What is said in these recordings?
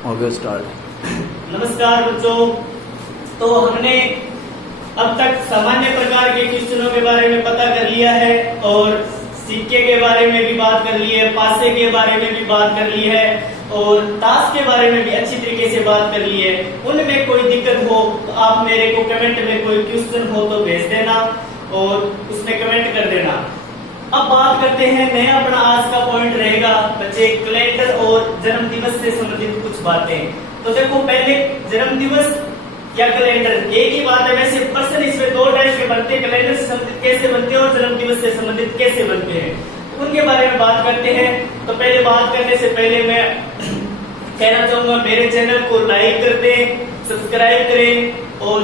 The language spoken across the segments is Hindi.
Okay start. नमस्कार बच्चों। तो हमने अब तक सामान्य प्रकार के क्वेश्चनों के बारे में पता कर लिया है और सिक्के के बारे में भी बात कर ली है, पासे के बारे में भी बात कर ली है और ताश के बारे में भी अच्छी तरीके से बात कर ली है। उनमें कोई दिक्कत हो तो आप मेरे को कमेंट में कोई क्वेश्चन हो तो भेज देना और उसमें कमेंट कर देना। अब बात करते हैं, नया अपना आज का पॉइंट रहेगा बच्चे कैलेंडर और जन्म दिवस से संबंधित कुछ बातें। तो देखो, पहले जन्म दिवस या कैलेंडर एक ही बात है, वैसे प्रश्न इसमें दो टाइप के बनते हैं, कैलेंडर से संबंधित कैसे बनते हैं और जन्म दिवस से संबंधित कैसे बनते हैं, उनके बारे में बात करते हैं। तो पहले बात करने से पहले मैं कहना चाहूंगा मेरे चैनल को लाइक कर दें, सब्सक्राइब करें और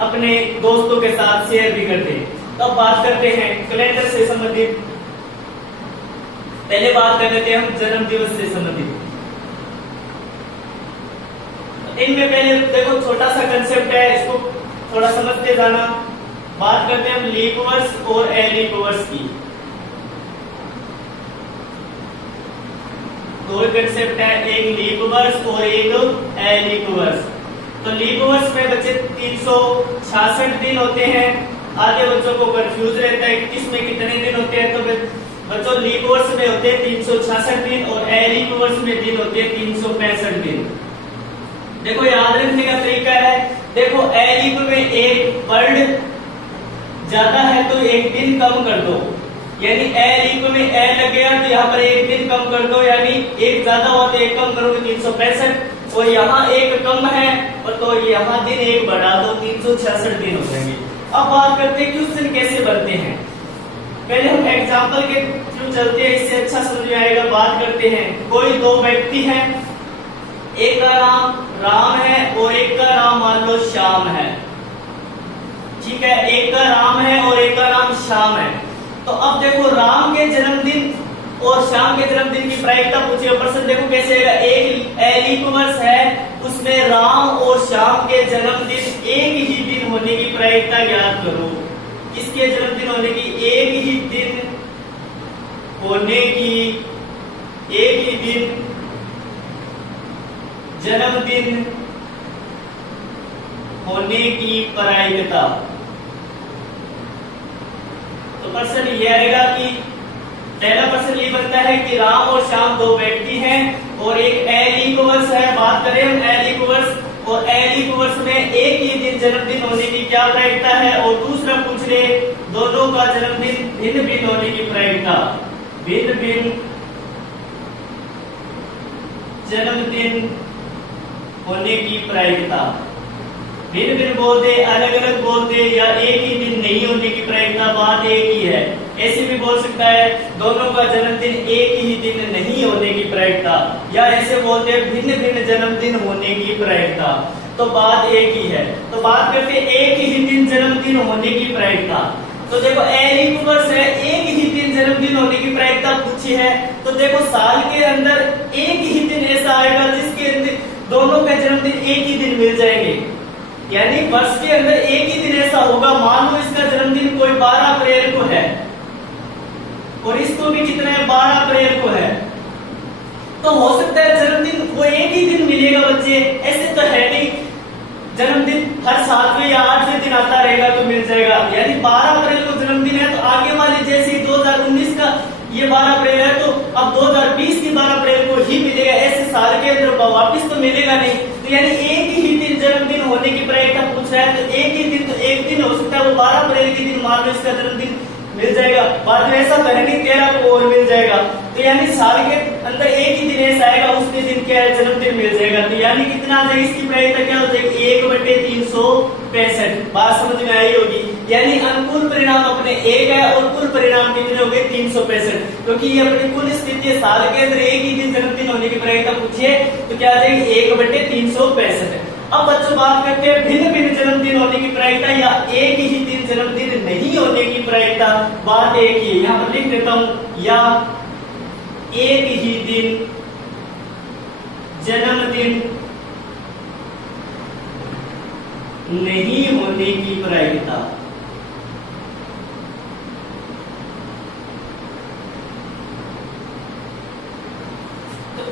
अपने दोस्तों के साथ शेयर भी कर दें। तो अब बात करते हैं कैलेंडर से संबंधित। पहले बात कर लेते हैं हम जन्म दिवस से संबंधित। इनमें पहले देखो छोटा सा कंसेप्ट है, इसको थोड़ा समझते जाना। बात करते हैं हम लीप वर्ष और एलीप वर्ष की। दो कंसेप्ट है, एक लीप वर्ष और एक एलीप वर्ष। तो लीप वर्ष में बच्चे 366 दिन होते हैं। आधे बच्चों को कंफ्यूज रहता है किसमें कितने दिन होते हैं। तो बच्चों लीप वर्ष में होते हैं 366 दिन और एलीप वर्ष में दिन होते हैं 365 दिन। देखो याद रखने का तरीका है, देखो एलीप में एक वर्ड ज्यादा है तो एक दिन कम कर दो, यानी एलीप में ए लग गया तो यहाँ पर एक दिन कम कर दो, यानी एक ज्यादा हुआ तो एक कम करोगे 365 और यहाँ एक कम है और तो यहाँ दिन एक बढ़ा दो 366 दिन हो जाएंगे। अब बात करते हैं क्वेश्चन कैसे बनते हैं। पहले हम एग्जाम्पल के थ्रू चलते हैं, इससे अच्छा समझ में आएगा। बात करते हैं, कोई दो व्यक्ति हैं, एक का नाम राम है और एक का नाम मान लो श्याम है। ठीक है, एक का राम है और एक का नाम श्याम है। तो अब देखो राम के जन्मदिन और श्याम के जन्मदिन की प्रायिकता पूछिए प्रश्न। देखो कैसे है, एक एलीप वर्ष है उसमें राम और श्याम के जन्मदिन एक ही दिन होने की प्रायिकता ज्ञात करो। इसके जन्मदिन होने की एक ही दिन होने की, एक ही दिन जन्मदिन होने की प्रायिकता। तो प्रश्न ये आएगा कि पहला प्रश्न ये बनता है कि राम और श्याम दो व्यक्ति हैं और एक एलीप वर्ष है। बात करें हम एलीप वर्ष, और एलीप वर्ष में एक ही दिन जन्मदिन होने की क्या प्रायिकता है। और दूसरा पूछ ले दोनों का जन्मदिन भिन्न भिन्न होने की प्रायिकता, भिन्न भिन्न जन्मदिन होने की प्रायिकता। भिन्न भिन्न बोल दे, अलग अलग बोल दे, या एक ही दिन नहीं होने की प्रायिकता, बात एक ही है। ऐसे भी बोल सकता है दोनों का जन्मदिन एक ही दिन नहीं होने की प्रायिकता, या ऐसे बोलते हैं भिन्न भिन्न जन्मदिन होने की प्रायिकता। तो बात एक ही है। तो बात करते हैं एक ही दिन जन्मदिन होने की प्रायिकता। तो देखो एलीप वर्ष है, एक ही दिन जन्मदिन होने की प्रायिकता पूछी है। तो देखो साल के अंदर एक ही दिन ऐसा आएगा जिसके अंदर दोनों के जन्मदिन एक ही दिन मिल जाएंगे, यानी वर्ष के अंदर एक ही दिन ऐसा होगा। मान लो इसका जन्मदिन कोई 12 अप्रैल को है और इसको भी कितना है, 12 अप्रैल को है। तो हो सकता है जन्मदिन वो एक ही दिन मिलेगा बच्चे, ऐसे तो है नहीं जन्मदिन हर साल में या 8वें दिन आता रहेगा तो मिल जाएगा। यानी 12 अप्रैल को जन्मदिन है तो आगे वाले जैसे 2019 का ये 12 अप्रैल है तो अब 2020 की 12 अप्रैल को ही मिलेगा, ऐसे साल के अंदर वापिस तो मिलेगा नहीं। तो यानी एक ही दिन जन्मदिन होने की प्रायिकता पूछ रहा है, तो एक ही दिन तो एक दिन हो सकता है, वो 12 अप्रैल के दिन मान लो इसका जन्मदिन मिल जाएगा। बाद में ऐसा तो है नहीं 13 को और मिल जाएगा। तो यानी साल के अंदर एक ही दिन ऐसा आएगा उसके दिन क्या है, जन्मदिन मिल जाएगा। तो यानी कितना आ जाएगा, इसकी प्रायिकता क्या हो जाएगी, 1/365। बात समझ में आई होगी। यानी अनुकूल परिणाम अपने एक है और कुल परिणाम कितने हो गए 365, क्योंकि ये अपनी कुल स्थिति है। साल के अंदर एक ही दिन जन्मदिन होने की प्रायिकता पूछिए तो क्या आ जाएगी 1/365। अब बच्चों बात करते हैं भिन्न भिन्न जन्मदिन होने की प्रायिकता या एक ही दिन जन्मदिन नहीं होने की प्रायिकता। बात एक ही है, यहाँ पर लिख देता हूं, या एक ही दिन जन्मदिन नहीं होने की प्रायिकता।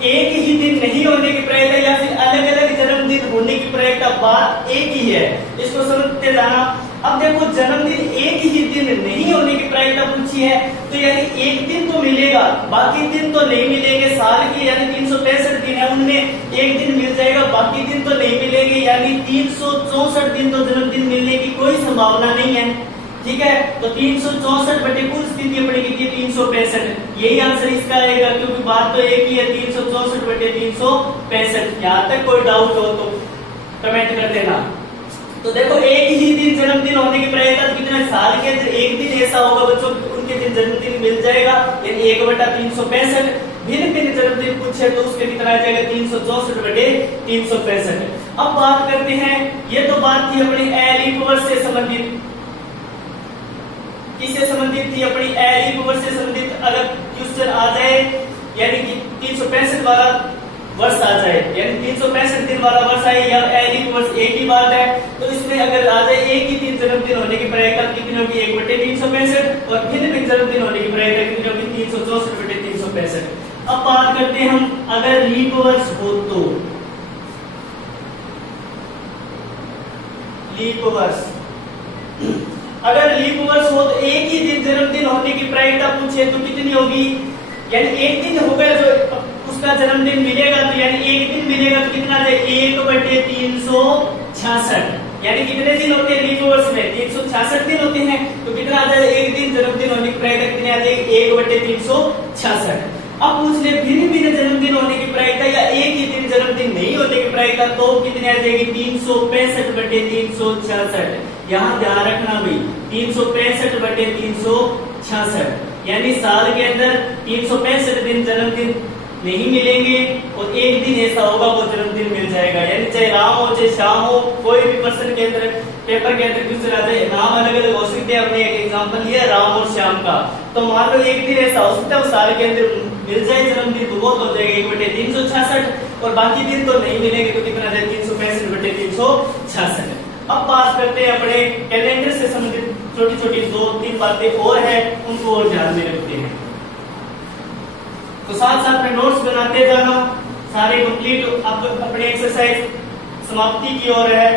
एक ही दिन नहीं होने की प्रायिकता या फिर बात एक ही है, इसको समझते जाना। अब देखो जन्मदिन एक ही दिन नहीं होने की प्रायिकता पूछी है, तो यानी एक दिन तो मिलेगा, बाकी दिन तो नहीं मिलेंगे। साल के यानी 365 दिन है, उनमें एक दिन मिल जाएगा, बाकी दिन तो नहीं मिलेंगे, यानी 364 दिन तो जन्मदिन मिलने की कोई संभावना नहीं है। ठीक है, तो 364 बटे कुल स्थिति अपनी कितनी है 365, यही आंसर इसका आएगा, क्योंकि बात तो एक ही है 364 बटे 365। यहाँ तक कोई डाउट हो तो कमेंट कर देना। तो देखो एक ही दिन जन्मदिन होने की प्रायिकता कितना, साल के अंदर एक दिन ऐसा होगा बच्चों उनके दिन जन्मदिन मिल जाएगा, यानी 1/365। भिन्न भिन्न जन्मदिन पूछे तो उसके कितना आ जाएगा 364 बटे 365। अब बात करते हैं, ये तो बात थी अपनी लीप वर्ष से संबंधित, किससे संबंधित थी अपनी लीप वर्ष से संबंधित। अगर क्वेश्चन आ जाए यानी कि 365 वाला वर्ष आ जाए, यानी 365 दिन वाला वर्ष आए या लीप वर्ष एक ही बात है, तो इसमें अगर आ जाए एक ही दिन जन्मदिन होने की प्रायिकता कितनी होगी 1/365, और भिन्न भिन्न जन्मदिन होने की प्रायिकता कितनी होगी 364 बटे 365। अब बात करते हैं हम, अगर लीप वर्ष हो तो लीप वर्ष, अगर लीप वर्ष हो तो एक ही दिन जन्मदिन होने की प्रायिकता पूछे तो कितनी होगी, यानी एक दिन होगा जो उसका जन्मदिन मिलेगा, तो यानी एक दिन मिलेगा तो कितना आ जाए 1/366, यानी कितने दिन होते हैं लीप वर्ष में 366 दिन होते हैं, तो कितना आ जाए एक दिन जन्मदिन होने की प्रायिकता कितनी आ जाएगी 1/366। अब पूछ ले भिन्न भिन्न जन्मदिन होने की प्रायिकता या एक ही दिन जन्मदिन नहीं होने की प्रायिकता, तो कितनी आ जाएगी 365 बटे 366। यहाँ ध्यान रखना भाई 365 बटे 366, यानी साल के अंदर 365 दिन जन्मदिन नहीं मिलेंगे और एक दिन ऐसा होगा वो जन्मदिन मिल जाएगा, यानी चाहे राम हो चाहे श्याम हो, कोई भी पर्सन के अंदर पेपर के अंदर क्वेश्चन आ जाए, नाम अलग अलग हो सकते हैं। हमने एक एग्जांपल लिया राम और श्याम का, तो मान लो एक दिन ऐसा हो सकता है साल के अंदर मिल जाए जन्मदिन, तो वो हो जाएगा 1/366, और बाकी दिन तो नहीं मिलेंगे, तो कितना आ जाए 365 बटे 366। अब बात करते हैं अपने कैलेंडर से संबंधित छोटी छोटी 2-3 बातें और है, उनको और ध्यान में रखते हैं। तो साथ साथ में नोट्स बनाते जाना, सारे कंप्लीट अब अपने एक्सरसाइज समाप्ति की ओर है,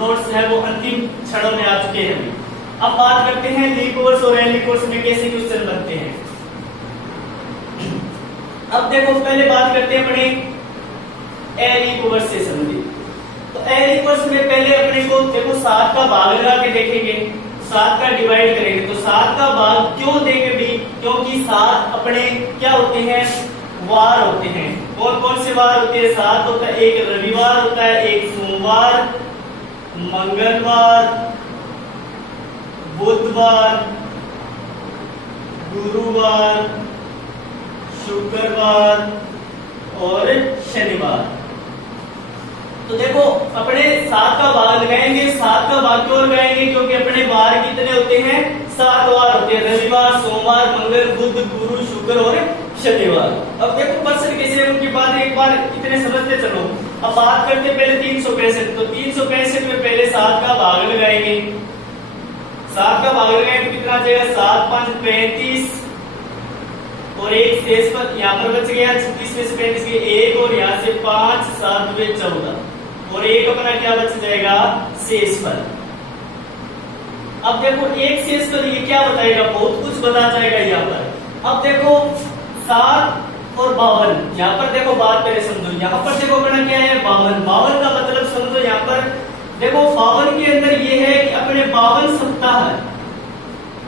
नोट्स है वो अंतिम क्षणों में आ चुके हैं। अब बात करते हैं लीप वर्ष और लीप वर्ष में कैसे क्वेश्चन बनते हैं। अब देखो पहले बात करते हैं अपने लीप वर्ष से संबंधित। तो लीप वर्ष में पहले अपने को देखो 7 का भाग लगा के देखेंगे, 7 का डिवाइड करेंगे, तो 7 का भाग क्यों देंगे भाई, क्योंकि 7 अपने क्या होते हैं वार होते हैं। कौन कौन से वार होते हैं 7 होता है, एक रविवार होता है, एक सोमवार, मंगलवार, बुधवार, गुरुवार, शुक्रवार और शनिवार। तो देखो अपने 7 का भाग लगाएंगे, 7 का भाग क्यों लगाएंगे, क्योंकि अपने वार कितने होते हैं 7 वार होते हैं, रविवार, सोमवार, मंगल, बुध, गुरु, शुक्र और शनिवार। अब देखो पर्सन कैसे उनकी बात एक बार कितने समझते चलो। अब बात करते पहले 365, तो 365 में पहले 7 का भाग लगाएंगे, 7 का भाग लगाएंगे तो कितना आ जाएगा 7 5 35 और एक शेष पर यहाँ पर बच गया 36 में से 35 के एक, और यहाँ से 5 7 2 14 और एक अपना क्या बच जाएगा शेष पर। अब देखो एक शेष पर ये क्या बताएगा, बहुत कुछ बता जाएगा यहाँ पर। अब देखो 7 और 52, यहाँ पर देखो बात पहले समझो, यहाँ पर देखो अपना क्या है 52, 52 का मतलब समझो। यहाँ पर देखो 52 के अंदर ये है कि अपने 52 सप्ताह,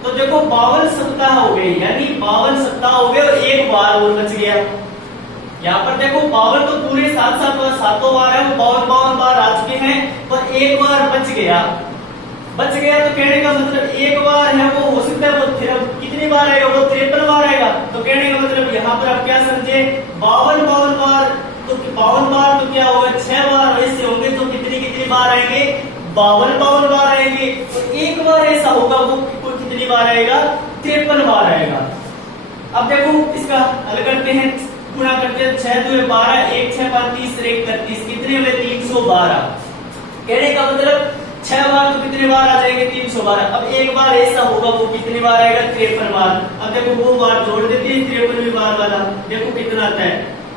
तो देखो 52 सप्ताह हो गए, यानी 52 सप्ताह हो गए और एक बार और बच गया। यहाँ पर देखो 52 तो पूरे 7 बार है, वो 52 बार आ चुके हैं, पर एक बार बच गया। तो कहने का मतलब एक बार है वो हो सकता है वो कितनी बार आएगा, वो 53 बार आएगा। तो कहने का मतलब यहाँ पर आप क्या समझे 52 बार, तो 52 बार तो क्या होगा 6 बार ऐसे होंगे, तो कितनी बार आएंगे 52 बार आएंगे। तो एक बार ऐसा होगा वो कितनी बार आएगा 53 बार आएगा। अब देखो इसका हल करते हैं, गुणा करते हैं 6 2 12, 1 6 5 30 1 31, कितने हुए 312। कहने का मतलब 6 बार तो कितने बार आ जाएंगे 312। अब एक बार ऐसा होगा वो कितनी बार आएगा 53 बार। अब देखो वो बार जोड़ देते हैं 53वीं बार वाला, देखो कितना आता है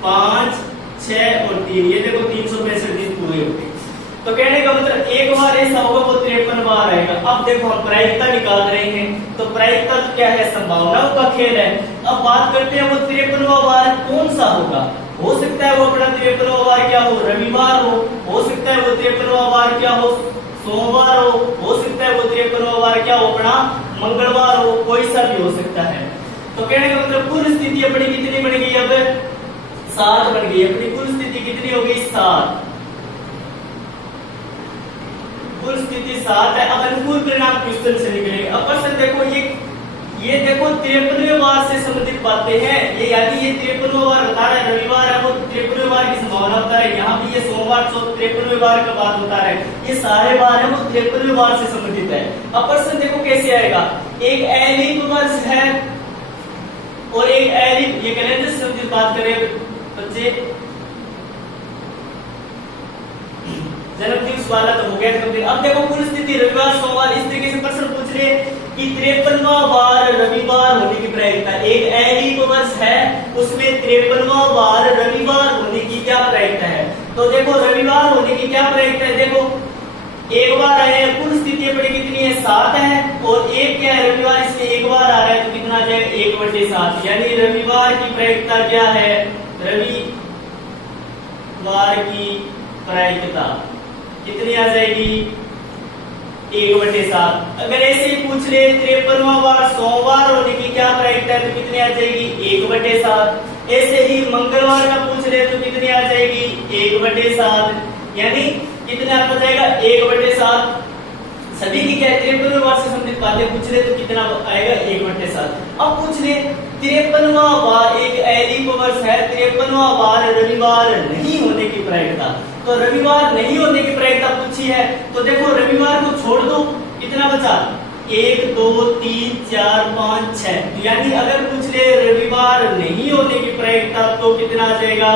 5 6 और 3, ये देखो 365 दिन पूरे हो गए। तो कहने का मतलब एक बार ऐसा होगा वो 53 बार आएगा। अब देखो हम प्रायिकता निकाल रहे हैं, तो प्रायिकता तो क्या है, संभावनाओं का खेल है। अब बात करते हैं वो 53वां बार कौन सा होगा। हो सकता है वो अपना 53वां बार क्या हो, रविवार हो सकता है वो 53वां बार क्या हो, सोमवार हो सकता है वो 53वां बार क्या हो, अपना मंगलवार हो, कोई सा भी हो सकता है। तो कहने का मतलब कुल स्थिति अपनी कितनी बन गई, अब 7 बन गई। अपनी कुल स्थिति कितनी हो गई, 7। कुल स्थिति 7 है। अब अनुकूल परिणाम क्वेश्चन से निकलेंगे। अब प्रश्न देखो, ये देखो 53वें बार से संबंधित बातें हैं। ये यानी ये 53वां बार बता रहा है, रविवार है वो 53वें बार की संभावना बता रहा है। यहाँ भी ये सोमवार 53वें बार का बात बता रहा है। ये सारे बार है वो 53वें बार से संबंधित है। अब प्रश्न देखो कैसे आएगा, एक अलीप वर्ष है और एक अलीप, ये कैलेंडर से संबंधित बात करें बच्चे, जन्मदिवस वाला तो हो गया था। अब देखो कुल स्थिति रविवार सोमवार, इस तरीके से प्रश्न पूछ रहे कि 53वां बार रविवार होने की प्रायिकता, एक अलीप वर्ष है उसमें 53वां बार रविवार होने की क्या प्रायिकता है। तो देखो रविवार होने की क्या प्रायिकता है, देखो एक बार आए हैं, कुल स्थिति अपनी कितनी है, 7 है, और एक क्या है, रविवार, इसमें एक बार आ रहा है तो कितना आ जाएगा, 1/7। यानी रविवार की प्रायिकता क्या है, रविवार की प्रायिकता कितनी आ जाएगी, 1/7। अगर ऐसे ही पूछ ले 53वां बार सोमवार होने की क्या प्रायिकता है, तो कितनी आ जाएगी, 1/7। ऐसे ही मंगलवार का पूछ ले तो कितनी आ जाएगी, 1/7। यानी कितना आ जाएगा, 1/7। सभी की क्या है, 53वें बार से संबंधित बातें पूछ ले तो कितना आएगा, 1/7। अब पूछ ले 53वां बार एक अलीप वर्ष है, 53वां बार रविवार नहीं होने की प्रायिकता। तो रविवार नहीं होने की प्रायिकता पूछी है, तो देखो रविवार को छोड़ दो, कितना बचा, 1 2 3 4 5 6। यानी अगर पूछ ले रविवार नहीं होने की प्रायिकता तो कितना आ जाएगा,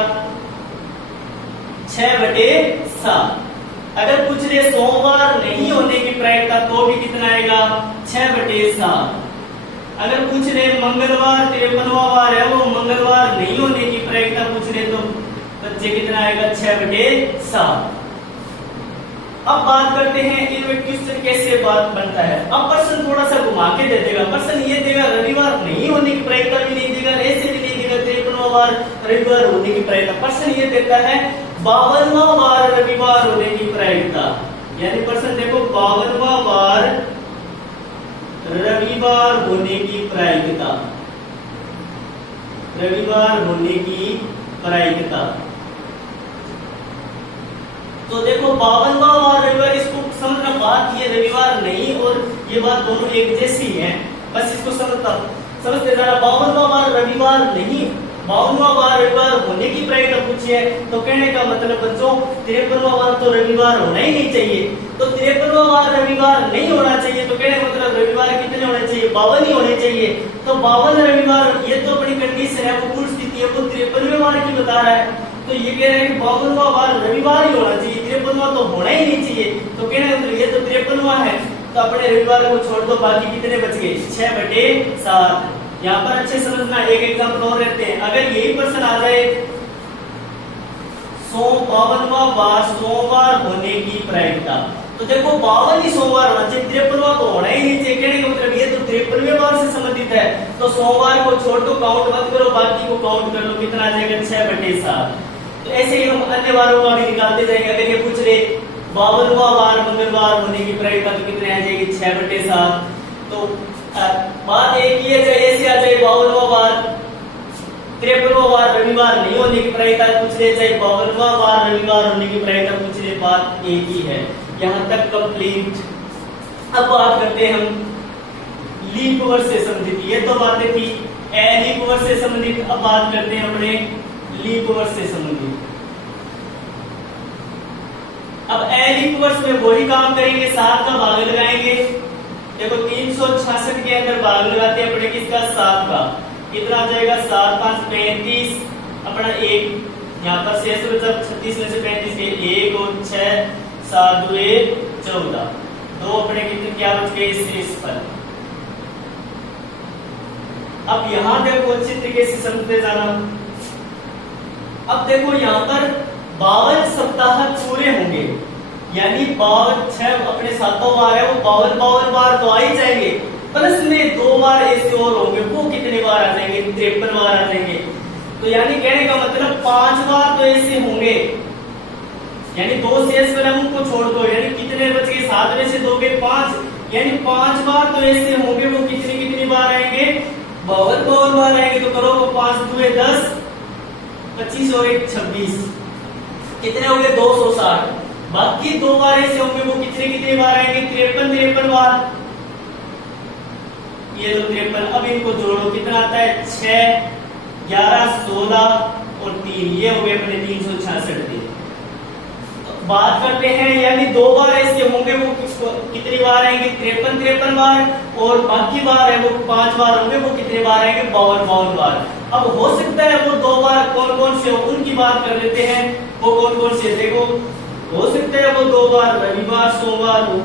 6/7। अगर पूछ ले सोमवार नहीं होने की प्रायिकता तो भी कितना आएगा, 6/7। अगर पूछ ले मंगलवार 53वां बार है वो मंगलवार नहीं होने की प्रायिकता पूछ ले तो बच्चे कितना आएगा, 6/7। अब बात करते हैं इनमें क्वेश्चन कैसे बात बनता है। अब प्रश्न थोड़ा सा घुमा के दे देगा, प्रश्न ये देगा रविवार नहीं होने की प्रायिकता भी नहीं देगा, ऐसे भी नहीं देगा 53वां बार रविवार होने की प्रायिकता। प्रश्न ये देता है 52वां बार रविवार होने की प्रायिकता। यानी प्रश्न देखो 52वां बार रविवार होने की प्रायिकता, रविवार होने की प्रायिकता। तो देखो 52वां बार रविवार, इसको समझना, बात ये रविवार नहीं और ये बात दोनों एक जैसी है, बस इसको समझते जाना। 52वां बार रविवार नहीं, 52वां बार रविवार होने की प्रायिकता पूछी है, तो कहने का मतलब बच्चों 53वां बार तो रविवार होना ही नहीं चाहिए। तो 53वां बार रविवार नहीं होना चाहिए, तो कहने का मतलब रविवार कितने होने चाहिए, 52 ही होने चाहिए। तो 52 रविवार, ये तो अपनी कंडीशन है, वो कुल स्थिति है, वो 53वें बार की बता रहा है। तो ये कह रहे हैं कि 52वां बार रविवार ही होना चाहिए, 53वां तो होना ही नहीं चाहिए। तो कहने का मतलब ये तो 53वां है, तो अपने रविवार को छोड़ दो, बाकी कितने बच गए, 6/7। यहाँ पर अच्छे समझना, एक एग्जाम्पल और रहते हैं। अगर यही प्रश्न आ जाए 52वां बार सोमवार होने की प्रायिकता, तो देखो 52 ही सोमवार होना चाहिए, 53वां तो होना ही नहीं चाहिए। कहने का मतलब ये तो 53वें बार से संबंधित है, तो सोमवार को छोड़ दो, काउंट मत करो, बाकी को काउंट कर लो, कितना आ जाएगा, 6/7। तो ऐसे ही हम अन्य बारों का भी निकालते जाएंगे। अगर ये पूछ रहे 52वां बार मंगलवार होने की प्रायिकता तो कितने आ जाएगी, 6/7। तो बात एक ही है, चाहे ऐसे आ जाए 52वां बार 53वां बार रविवार नहीं होने की प्रायिकता पूछ ले, चाहे 52वां बार रविवार होने की प्रायिकता पूछ ले, बात एक ही है। यहाँ तक कंप्लीट। अब बात करते हैं हम लीप वर्ष से संबंधित, ये तो बातें थी लीप वर्ष से संबंधित। अब बात करते हैं अपने लीप वर्ष से संबंधित। अब लीप वर्ष में वही काम करेंगे, 7 का भाग लगाएंगे। देखो 366 के अंदर भाग लगाते हैं अपने किसका, 7 का, कितना आ जाएगा, 7 5 35, अपना 1 यहाँ पर शेष बचा 36 में से 35 के 1 और 6 7 2 14, 2 अपने कितने क्या बच गए शेष पर। अब यहां देखो अच्छी तरीके से समझते जाना। अब देखो यहाँ पर 52 सप्ताह पूरे होंगे, यानी 52 अपने सातों बार है, वो 52 बार तो आ ही जाएंगे, प्लस में 2 बार ऐसे और होंगे, वो कितने बार आ जाएंगे? 53 बार आ जाएंगे। तो यानी कहने का मतलब 5 बार तो ऐसे होंगे, यानी 2 शेष वाला उनको छोड़ दो, यानी कितने बच गए? 7 में से 2 गए 5, यानी 5 बार तो ऐसे होंगे, वो कितनी बार आएंगे? 52 बार आएंगे। तो करो, 5 दूए 10, 25 और 1 26, कितने हो गए? 260। बाकी 2 बार ऐसे होंगे, वो कितने बार आएंगे? 53 बार। ये तो 53, अब इनको जोड़ो, कितना आता है? 6 11 16 और 3, ये हो गए अपने 366 दिन। तो बात करते हैं, यानी 2 बार ऐसे होंगे, वो कितनी बार आएंगे? 53 बार, और बाकी बार है वो 5 बार होंगे, वो कितने बार आएंगे? 52 बार। अब हो सकता है वो 2 बार कौन कौन से हो, उनकी बात कर लेते हैं। वो कौन कौन से? देखो, हो सकता है वो 2 बार रविवार सोमवार हो,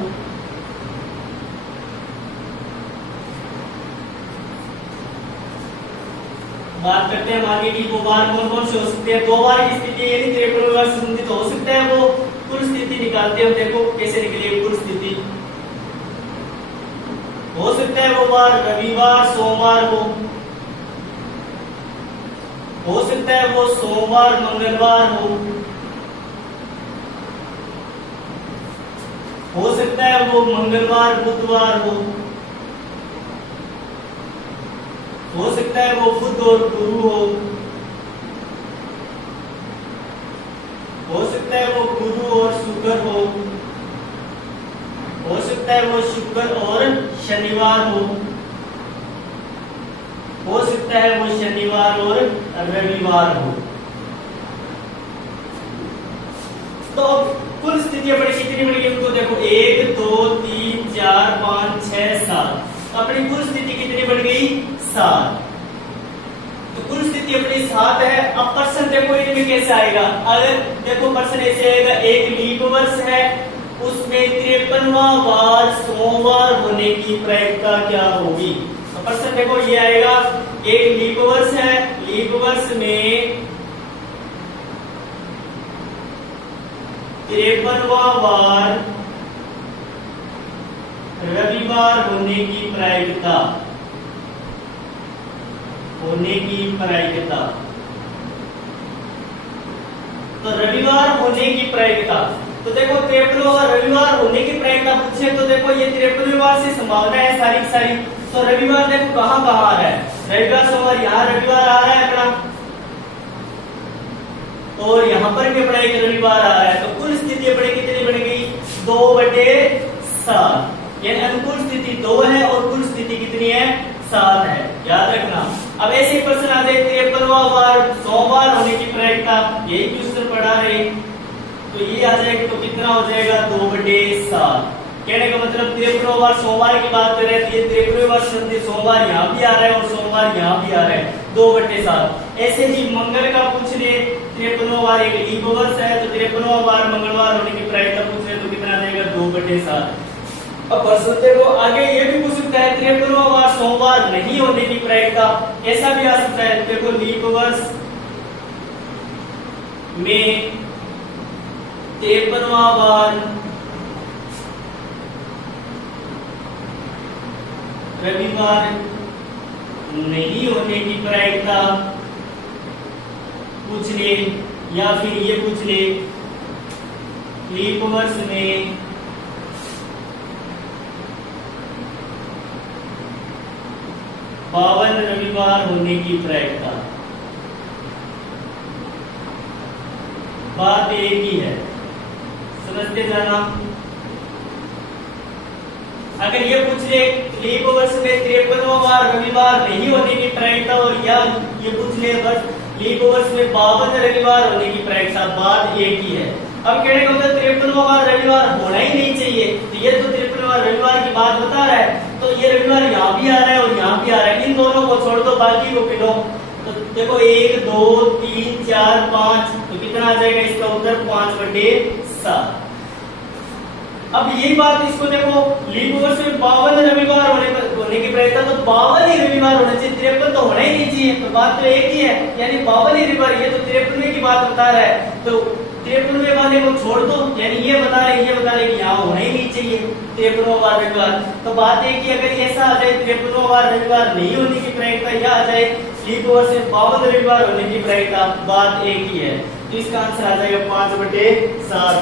बात करते हैं आगे की, वो बार कौन कौन से हो सकते हैं? 2 बार की स्थिति, यानी 53 बार से संबंधित हो सकता है वो कुल स्थिति निकालते हैं। देखो कैसे निकलेगी कुल स्थिति। हो सकता है वो बार रविवार सोमवार हो सकता है वो सोमवार मंगलवार हो सकता है वो मंगलवार बुधवार हो सकता है वो बुध और गुरु हो सकता है वो गुरु और शुक्र हो सकता है वो शुक्र और शनिवार हो सकता है वो शनिवार और रविवार हो। तो कुल स्थिति अपनी कितनी बनेगी? उनको देखो, 1 2 3 4 5 6 7, अपनी कुल स्थिति कितनी बन गई? 7। तो कुल स्थिति अपनी 7 है। अब पर्सन देखो इनमें कैसे आएगा? अगर देखो पर्सन ऐसे आएगा, एक लीप वर्ष है, उसमें 53वां बार सोमवार होने की प्रायिकता क्या होगी? तो पर्सन देखो ये आएगा, एक लीप वर्ष है, लीप वर्ष में 53वां बार रविवार होने की प्रायिकता तो रविवार होने की प्रायिकता, तो देखो 53वां रविवार होने की प्रायिकता पूछे, तो देखो ये 53वें बार से संभावना है सारी की सारी। तो रविवार देखो कहाँ कहाँ आ रहा है? रविवार सोमवार, यहाँ रविवार आ रहा है अपना, और यहाँ पर भी अपना एक रविवार आ रहा है। तो कुल स्थिति अपनी कितनी बन गई? 2/7, यानी अनुकूल स्थिति 2 है और कुल स्थिति कितनी है? 7 है, याद रखना। अब ऐसे प्रश्न आ जाए, 53वां बार सोमवार होने की प्रायिकता, यही क्वेश्चन पढ़ा रहे, तो ये आ जाएगा, तो कितना हो जाएगा? 2/7। कहने का मतलब 53वां बार सोमवार की बात कर रहे हैं, तो ये 53वें बार सोमवार यहाँ भी आ रहा है और सोमवार यहाँ भी आ रहा है, 2/7। ऐसे ही मंगल का पूछ ले, 53वां बार एक लीप वर्ष है, तो 53वां बार मंगलवार होने की प्रायिकता पूछ रहे, तो कितना आ जाएगा? 2/7। अब प्रश्न देखो आगे ये भी पूछ सकता है, 53वां बार सोमवार नहीं होने की प्रायिकता, ऐसा भी आ सकता है। देखो लीप वर्ष में 53वां बार रविवार नहीं होने की प्रायिकता पूछ ले, या फिर ये पूछ ले, लीप वर्ष में 52 रविवार होने की प्रायिकता। बात एक ही है, समझते जाना। अगर ये पूछ ले लीप वर्ष में 53वां बार रविवार नहीं होने की प्रायिकता, और या ये पूछ ले बस लीप वर्ष में 52 रविवार होने की प्रायिकता, बात एक ही है। अब कहने का मतलब 53वां बार रविवार होना ही नहीं चाहिए, तो ये तो 53वां रविवार की बात बता रहा है, तो ये रविवार यहाँ भी आ रहा है और यहाँ भी आ रहा है, इन दोनों को छोड़ दो, बाकी को गिनो। तो देखो 1 2 3 4 5, तो कितना आ जाएगा इसका उत्तर? 5/7। अब यही बात इसको देखो, लीप वर्ष में 52 रविवार होने की प्रायिकता, तो 52 ही रविवार होना चाहिए, 53 तो होना ही नहीं चाहिए। तो बात तो एक ही है, यानी 52 ही रविवार, ये तो 53वें की बात बता रहा है, तो 53वें वाले को छोड़ छोड़ दो, यानी ये बता रहे कि यहाँ होना ही नहीं चाहिए 53वां वार रविवार। तो बात है कि अगर ऐसा आ जाए 53वां वार रविवार नहीं होने की प्रायिकता, या आ जाए लीप ओवर से 52 रविवार होने की प्रायिकता, बात एक ही है। तो इसका आंसर आ जाएगा 5/7।